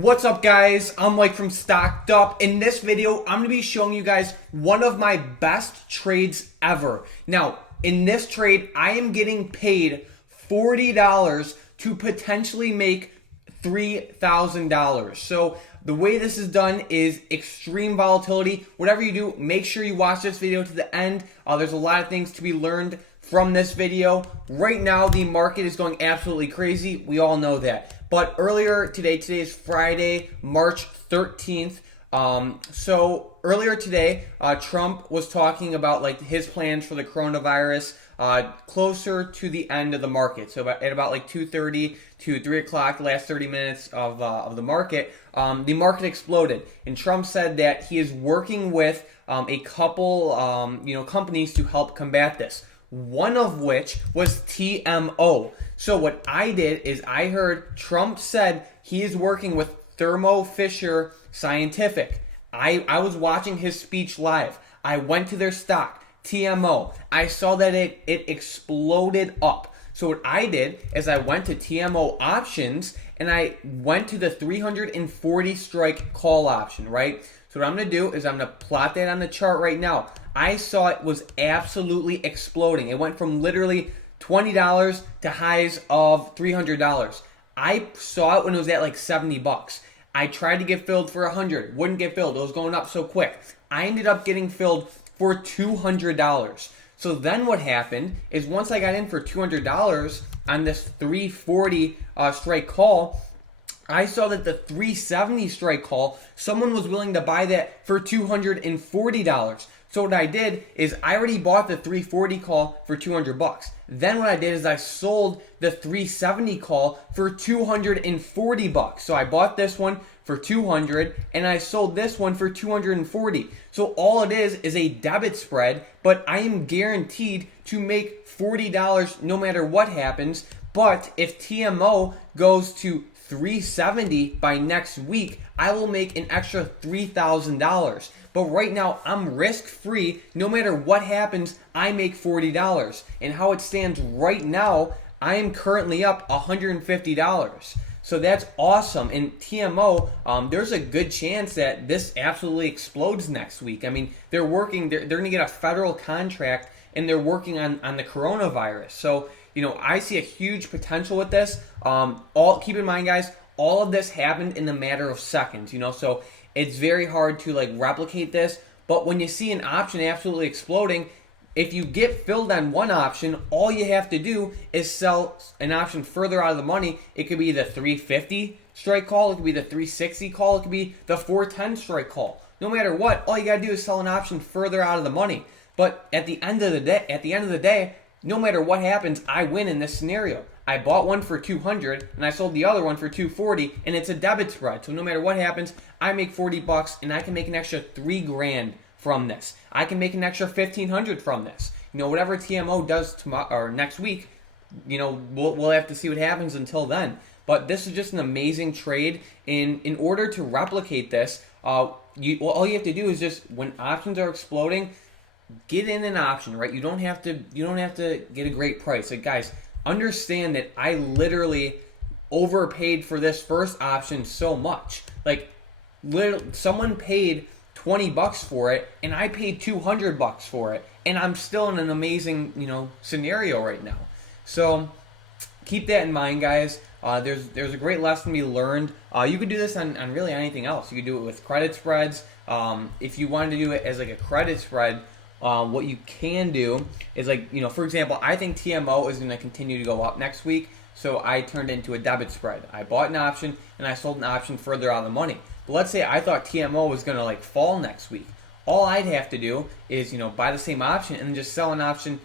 What's up, guys? I'm Mike from StockedUp. In this video, I'm going to be showing you guys one of my best trades ever. Now, in this trade, I am getting paid $40 to potentially make $3,000. So the way this is done is extreme volatility. Whatever you do, make sure you watch this video to the end. There's a lot of things to be learned from this video. Right now, the market is going absolutely crazy. We all know that. But earlier today is Friday, March 13th. So earlier today, Trump was talking about like his plans for the coronavirus closer to the end of the market. So at about like 2:30 to 3 o'clock, the last 30 minutes of the market exploded. And Trump said that he is working with a couple companies to help combat this. One of which was TMO. So what I did is I heard Trump said he is working with Thermo Fisher Scientific. I was watching his speech live. I went to their stock, TMO. I saw that it exploded up. So what I did is I went to TMO options and I went to the 340 strike call option, right? So what I'm going to do is I'm going to plot that on the chart right now. I saw it was absolutely exploding. It went from literally $20 to highs of $300. I saw it when it was at like 70 bucks. I tried to get filled for 100, wouldn't get filled. It was going up so quick. I ended up getting filled for $200. So then what happened is once I got in for $200 on this 340 strike call, I saw that the 370 strike call, someone was willing to buy that for $240. So what I did is I already bought the 340 call for 200 bucks. Then what I did is I sold the 370 call for 240 bucks. So I bought this one for 200 and I sold this one for 240. So all it is a debit spread, but I am guaranteed to make $40 no matter what happens. But if TMO goes to 370 by next week, I will make an extra $3,000. But right now, I'm risk-free. No matter what happens, I make $40. And how it stands right now, I am currently up $150. So that's awesome. And TMO, there's a good chance that this absolutely explodes next week. I mean, they're going to get a federal contract, and they're working on the coronavirus. So, I see a huge potential with this. Keep in mind, guys, all of this happened in a matter of seconds, so it's very hard to like replicate this. But when you see an option absolutely exploding, if you get filled on one option, all you have to do is sell an option further out of the money. It could be the 350 strike call, it could be the 360 call, it could be the 410 strike call. No matter what, all you gotta do is sell an option further out of the money. But at the end of the day, no matter what happens, I win in this scenario. I bought one for 200 and I sold the other one for 240, and it's a debit spread. So no matter what happens, I make 40 bucks and I can make an extra $3,000 from this. I can make an extra 1,500 from this. Whatever TMO does tomorrow or next week, we'll have to see what happens until then. But this is just an amazing trade. In order to replicate this, all you have to do is just when options are exploding, get in an option, right? You don't have to get a great price. Like, guys, understand that I literally overpaid for this first option so much. Like, someone paid 20 bucks for it and I paid 200 bucks for it, and I'm still in an amazing, scenario right now. So keep that in mind, guys. There's a great lesson to be learned. You could do this on really anything else. You could do it with credit spreads. If you wanted to do it as like a credit spread, what you can do is for example, I think TMO is going to continue to go up next week, so I turned it into a debit spread. I bought an option and I sold an option further out of the money. But let's say I thought TMO was going to fall next week. All I'd have to do is buy the same option and just sell an option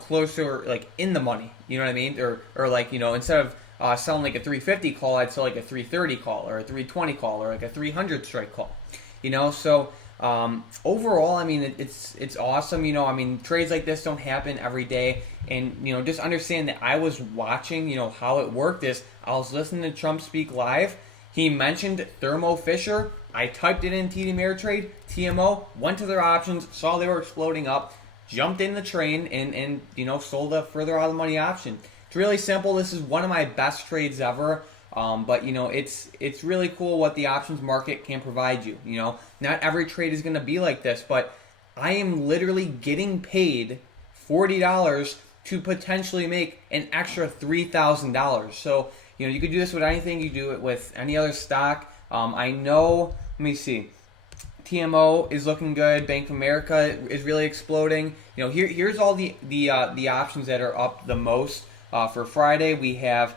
closer in the money. You know what I mean? Or instead of selling like a 350 call, I'd sell like a 330 call or a 320 call or like a 300 strike call. So overall, I mean, it's awesome. Trades like this don't happen every day. And, just understand that I was watching, how it worked is I was listening to Trump speak live. He mentioned Thermo Fisher. I typed it in TD Ameritrade, TMO, went to their options, saw they were exploding up, jumped in the train and sold a further out of the money option. It's really simple. This is one of my best trades ever. But it's really cool what the options market can provide you. Not every trade is going to be like this, but I am literally getting paid $40 to potentially make an extra $3,000. So you could do this with anything. You do it with any other stock. I know. Let me see. TMO is looking good. Bank of America is really exploding. Here's all the options that are up the most for Friday. We have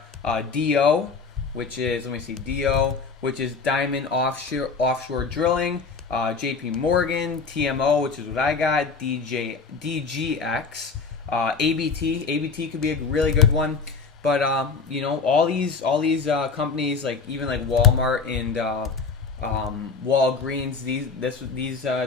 DO, which is DO, which is Diamond Offshore Drilling. JP Morgan, TMO, which is what I got. DGX, ABT could be a really good one. But all these companies, even like Walmart and Walgreens, these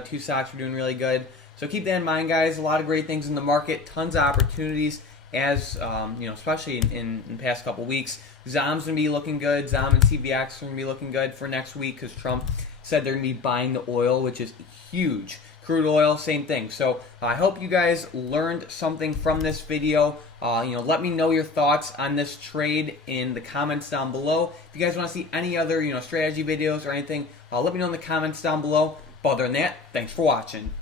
two stocks are doing really good. So keep that in mind, guys. A lot of great things in the market, tons of opportunities. As especially in the past couple weeks, Zom's gonna be looking good. Zom and CVX are gonna be looking good for next week because Trump said they're gonna be buying the oil, which is huge. Crude oil, same thing. So I hope you guys learned something from this video. Let me know your thoughts on this trade in the comments down below. If you guys want to see any other strategy videos or anything, let me know in the comments down below. But other than that, thanks for watching.